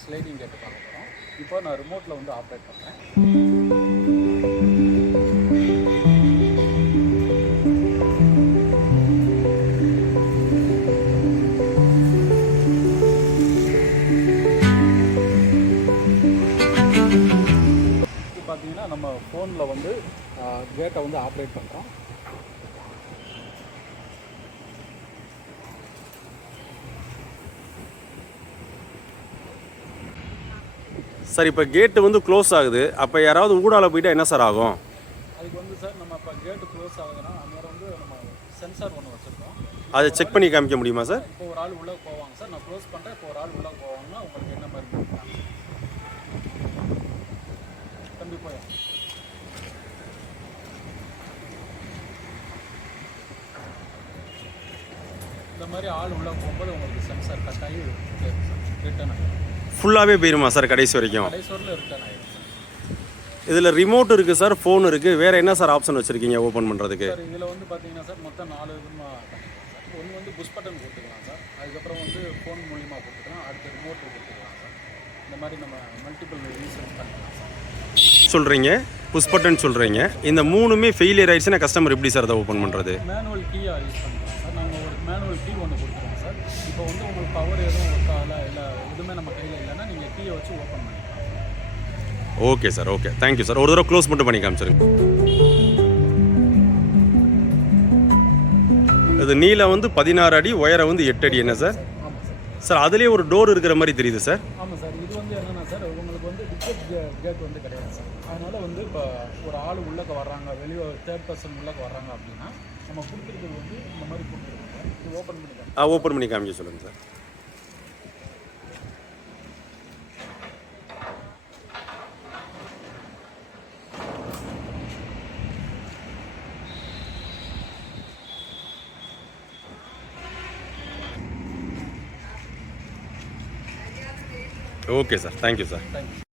Sliding கேட்டு பார்க்க போகிறோம் இப்போ நான் ரிமோட்டில் வந்து ஆப்ரேட் பண்ணுறேன் பார்த்தீங்கன்னா நம்ம ஃபோனில் வந்து கேட்டை வந்து ஆப்ரேட் பண்ணுறோம் சார் இப்போ கேட்டு வந்து க்ளோஸ் ஆகுது. அப்போ யாராவது ஊடால போயிட்டா என்ன சார் ஆகும்? அதுக்கு வந்து சார் நம்ம இப்போ கேட்டு க்ளோஸ் ஆகுதுன்னா அங்கே வந்து நம்ம சென்சார் ஒன்று வச்சுருக்கோம். அதை செக் பண்ணி காமிக்க முடியுமா சார்? இப்போ ஒரு ஆள் உள்ளே போவாங்க சார். நான் க்ளோஸ் பண்ணுறேன் இப்போ ஒரு ஆள் உள்ளே போவாங்கன்னா உங்களுக்கு என்ன மாதிரி தம்பி போய் இந்த மாதிரி ஆள் உள்ளே போகும்போது உங்களுக்கு சென்சார் கட் ஆகி ரிட்டர்ன் ஆகிடும் ஃபுல்லாகவே போயிருமா சார் கடைசி வரைக்கும்? இதில் ரிமோட் இருக்குது சார் ஃபோன் இருக்குது வேறு என்ன சார் ஆப்ஷன் வச்சுருக்கீங்க ஓப்பன் பண்ணுறதுக்கு இதில் வந்து பார்த்தீங்கன்னா சார் மொத்தம் நாலு விதமாக ஒன்று வந்து புஷ் பட்டன் கொடுத்துக்கலாம் சார். அதுக்கப்புறம் வந்து ஃபோன் மூலியமாக கொடுத்துக்கலாம் அடுத்து ரிமோட் கொடுத்துக்கலாம் சார். இந்த மாதிரி நம்ம மல்டிபிள் சார். சொல்கிறீங்க புஷ் பட்டன் சொல்கிறீங்க இந்த மூணுமே ஃபெயிலியர் ஆயிடுச்சுன்னா கஸ்டமர் எப்படி சார் அதை ஓப்பன் பண்ணுறது மேனுவல் கீயாக யூஸ் பண்ணலாம் சார் நாங்கள் ஒரு மேனுவல் கீ ஒன்று கொடுத்துருவோம் சார் இப்போ வந்து உங்களுக்கு பவர் எதுவும் ஒர்க் ஆகலை இல்லை எதுவுமே நம்ம கையில் இல்லைன்னா நீங்கள் கீயை வச்சு ஓப்பன் பண்ணிக்கலாம். Okay sir okay thank you sir ஒரு தடவை க்ளோஸ் மட்டும் பண்ணி காமிச்சிருங்க. இது நீளம் வந்து பதினாறு அடி உயரம் வந்து எட்டு அடி. என்ன சார் சார் அதுலேயே ஒரு டோர் இருக்கிற மாதிரி தெரியுது சார். ஆமாம் சார் இது வந்து என்னென்னா சார் உங்களுக்கு வந்து டிக்கெட் கேட் வந்து கிடையாது சார். அதனால் வந்து இப்போ ஒரு ஆள் உள்ளக்க வர்றாங்க வெளியே தேர்ட் பர்சன் உள்ளக்க வர்றாங்க அப்படின்னா நம்ம கொடுத்துருக்கிறது வந்து இந்த மாதிரி கொடுத்துருக்கோம் இது ஓப்பன் பண்ணிக்கலாம் ஆ ஓப்பன் பண்ணி காமிக்க சொல்லுங்கள் sir. Okay sir thank you sir thank you